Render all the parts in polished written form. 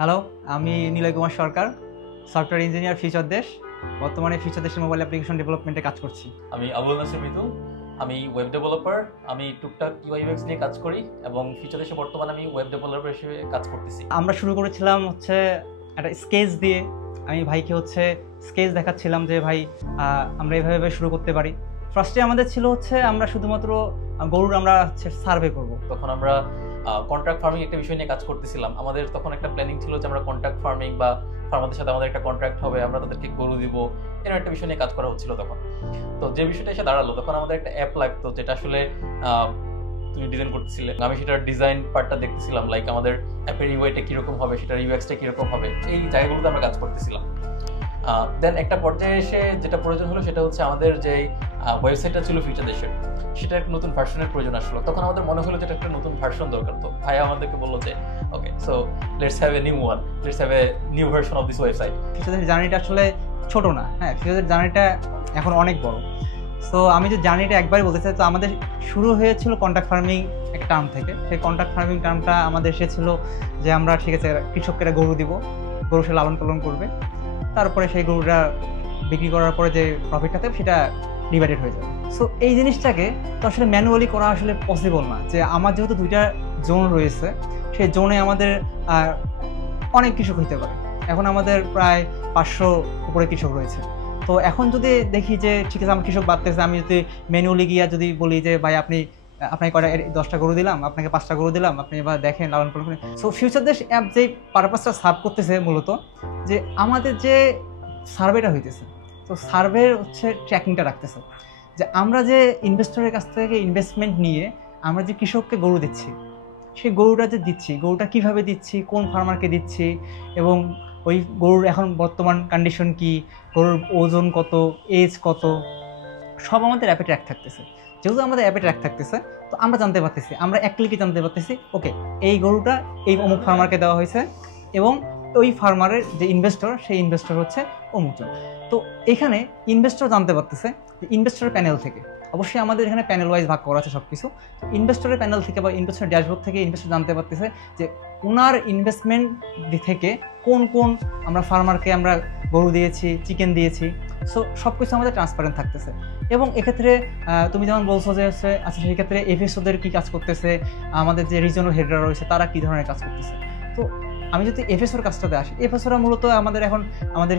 Hello, আমি নিলয় কুমার সরকার, software engineer future দেশ। বর্তমানে ফিউচার দেশের মোবাইল অ্যাপ্লিকেশন ডেভেলপমেন্টে কাজ করছি। আমি আবুল নাসির মৃদু। আমি ওয়েব ডেভেলপার। আমি টুকটাক ইউআই ইউএক্স নিয়ে কাজ করি এবং ফিউচার দেশে বর্তমানে আমি ওয়েব ডেভেলপার হিসেবে কাজ করতেছি। আমরা শুরু করেছিলাম একটা স্কেচ দিয়ে। আমি ভাইকে স্কেচ দেখাচ্ছিলাম যে ভাই আমরা এভাবে শুরু করতে পারি। ফার্স্টে আমাদের ছিল আমরা শুধুমাত্র গরুর সার্ভে করব। তখন আমরা কন্ট্রাক্ট ফার্মিং একটা বিষয় নিয়ে কাজ করতেছিলাম। আমাদের তখন একটা প্ল্যানিং ছিল যে আমরা কন্ট্রাক্ট ফার্মিং বা ফার্মারদের সাথে আমাদের একটা কন্ট্রাক্ট হবে, আমরা তাদেরকে গরু দিব, এরকম একটা বিষয় নিয়ে কাজ করা হচ্ছিল তখন। তো যে বিষয়টা এসে দাঁড়ালো, তখন আমাদের একটা অ্যাপ লাগতো যেটা আসলে তুমি ডিজাইন করতেছিলে। আমি সেটার ডিজাইন পার্টটা দেখতেছিলাম, লাইক আমাদের অ্যাপের ইউআইটা কীরকম হবে, সেটার ইউএক্সটা কীরকম হবে, এই জায়গাগুলোতে আমরা কাজ করতেছিলাম। দেন একটা পর্যায়ে এসে যেটা প্রয়োজন হলো সেটা হচ্ছে আমাদের যে ওয়েবসাইটটা ছিল ফিউচার দেশের, সেটা একটা নতুন ভার্সনের প্রয়োজন আসলো। তখন আমাদের মনে হলো যে একটা নতুন ভার্সন দরকার। তো ভাই আমাদেরকে বললো যে okay, so let's have a new one, let's have a new version of this website. Future জার্নিটা আসলে ছোট না, হ্যাঁ, ফিউচার জার্নিটা এখন অনেক বড়। সো আমি যে জার্নিটা একবারই বলতে চাই, তো আমাদের শুরু হয়েছিল কন্ট্রাক্ট ফার্মিং একটা টার্ম থেকে। সেই কন্ট্রাক্ট ফার্মিং টার্মটা আমাদের এসেছিল যে আমরা ঠিক আছে কৃষকরা গরু দিব, গরু সে লালন পালন করবে, তারপরে সেই গরুটা বিক্রি করার পরে যে প্রফিটটা থাকবে সেটা ডিভাইডেড হয়ে যাবে। সো এই জিনিসটাকে তো আসলে ম্যানুয়ালি করা আসলে পসিবল না। যে আমার যেহেতু দুইটা জোন রয়েছে, সেই জোনে আমাদের অনেক কৃষক হইতে পারে। এখন আমাদের প্রায় 500 উপরে কৃষক রয়েছে। তো এখন যদি দেখি যে ঠিক আছে আমার কৃষক বাড়তেছে, আমি যদি ম্যানুয়ালি গিয়া যদি বলি যে ভাই আপনাকে কয়টা 10টা গরু দিলাম, আপনাকে 5টা গরু দিলাম, আপনি এবার দেখেন লালন পালন করেন। সো ফিউচার দেশ অ্যাপ যে পারপাসটা সার্ভ করতেছে মূলত যে আমাদের যে সার্ভেটা হইতেছে, তো সার্ভের ট্র্যাকিংটা রাখতেছে যে আমরা যে ইনভেস্টরের কাছ থেকে ইনভেস্টমেন্ট নিয়ে আমরা যে কৃষককে গরু দিচ্ছি, সেই গরুটা যে দিচ্ছি, গরুটা কীভাবে দিচ্ছি, কোন ফার্মারকে দিচ্ছি, এবং ওই গরুর এখন বর্তমান কন্ডিশন কি, গরুর ওজন কত, এজ কত, সব আমাদের অ্যাপে ট্র্যাক থাকতেছে। যেহেতু আমাদের অ্যাপে ট্র্যাক থাকতেছে, তো আমরা জানতে পারতেছি, আমরা এক ক্লিকে জানতে পারতেছি ওকে এই গরুটা এই অমুক ফার্মারকে দেওয়া হয়েছে এবং ওই ফার্মারের যে ইনভেস্টর, সেই ইনভেস্টর হচ্ছে অমুকজন। তো এখানে ইনভেস্টর জানতে পারতেছে যে ইনভেস্টরের প্যানেল থেকে, অবশ্যই আমাদের এখানে প্যানেল ওয়াইজ ভাগ করা আছে সব কিছু, ইনভেস্টরের প্যানেল থেকে বা ইনভেস্টরের ড্যাশবোর্ড থেকে ইনভেস্টর জানতে পারতেছে যে ওনার ইনভেস্টমেন্ট থেকে কোন কোন আমরা ফার্মারকে আমরা গরু দিয়েছি, চিকেন দিয়েছি। সো সব কিছু আমাদের ট্রান্সপারেন্ট থাকতেছে। এবং এক্ষেত্রে তুমি যেমন বলছো যে আচ্ছা সেই ক্ষেত্রে এফএসওদের কী কাজ করতেছে, আমাদের যে রিজনাল হেডরা রয়েছে তারা কী ধরনের কাজ করতেছে। তো আমি যদি এফএসওর কাজটাতে আসি, এফএসওরা মূলত আমাদের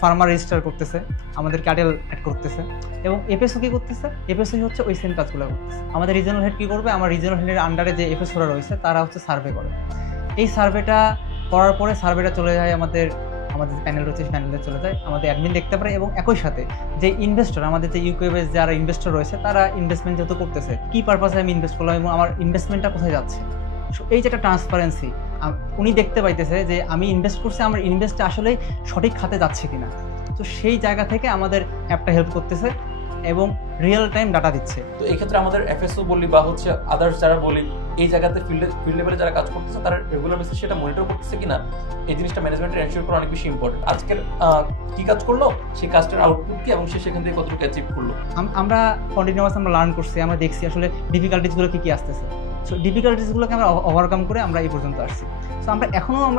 ফার্মার রেজিস্টার করতেছে, আমাদের ক্যাটেল অ্যাড করতেছে, এবং এফএসও কী করতেছে, এফএসও হচ্ছে ওই সেম কাজগুলো করতেছে। আমাদের রিজনাল হেড কী করবে, আমার রিজনাল হেডের আন্ডারে যে এফএসওরা রয়েছে তারা সার্ভে করে। এই সার্ভেটা করার পরে সার্ভেটা চলে যায় আমাদের প্যানেল রয়েছে, প্যানেলে চলে যায়, আমাদের অ্যাডমিন দেখতে পারে, এবং একই সাথে যে ইনভেস্টর, আমাদের যে ইউকে যারা ইনভেস্টর রয়েছে তারা ইনভেস্টমেন্ট যেহেতু করতেছে, কী পারপাসে আমি ইনভেস্ট করলাম এবং আমার ইনভেস্টমেন্টটা কোথায় যাচ্ছে, এই যে একটা ট্রান্সপারেন্সি উনি দেখতে পাইতেছে যে আমি ইনভেস্ট করছি, আমার ইনভেস্টটা আসলে সঠিক খাতে যাচ্ছে কিনা। তো সেই জায়গা থেকে আমাদের অ্যাপটা হেল্প করতেছে এবং রিয়েল টাইম ডাটা দিচ্ছে। তো এই ক্ষেত্রে আমাদের এফএসও বলি বা আদার্স যারা বলি, এই জায়গাতে ফিল্ড লেভেলে যারা কাজ করতেছে তারা রেগুলার বেসিসে সেটা মনিটর করতেছে কিনা, এই জিনিসটা ম্যানেজমেন্টের এনশিওর করা অনেক বেশি ইম্পর্টেন্ট। আজকের কি কাজ করলো, সেই কাজটার আউটপুট কি এবং সে সেখান থেকে কতটুকু অ্যাচিভ করলো। আমরা কন্টিনিউয়াস লার্ন করছি, আমরা দেখছি আসলে ডিফিকাল্টিসগুলো কী আসতেছে। সো ডিফিকাল্টিসগুলোকে আমরা ওভারকাম করে আমরা এই পর্যন্ত আসছি। সো আমরা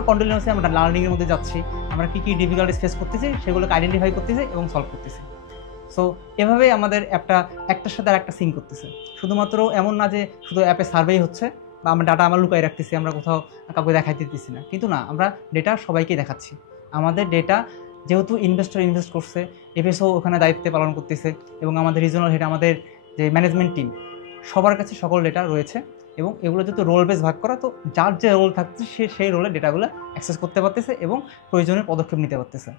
কন্টিনিউয়াসলি আমরা লার্নিংয়ের মধ্যে যাচ্ছি, আমরা কী ডিফিকাল্টিস ফেস করতেছি সেগুলোকে আইডেন্টিফাই করতেছি এবং সলভ করতেছি। সো এভাবেই আমাদের অ্যাপটা একটার সাথে আর একটা সিঙ্ক করতেছে। শুধুমাত্র এমন না যে শুধু অ্যাপে সার্ভেই হচ্ছে বা আমরা ডাটা লুকাই রাখতেছি, আমরা কোথাও কাউকে দেখাইতে দিতেছি না, কিন্তু না, আমরা ডেটা সবাইকে দেখাচ্ছি। আমাদের ডেটা যেহেতু ইনভেস্টর ইনভেস্ট করছে, এফএসও ওখানে দায়িত্বে পালন করতেছে, এবং আমাদের রিজনাল হেড, আমাদের যে ম্যানেজমেন্ট টিম, সবার কাছে সকল ডেটা রয়েছে, এবং এগুলো যেহেতু রোল বেস ভাগ করা, তো যার যে রোল থাকছে সেই রোলে ডেটাগুলো অ্যাক্সেস করতে পারতেছে এবং প্রয়োজনীয় পদক্ষেপ নিতে পারতেছে।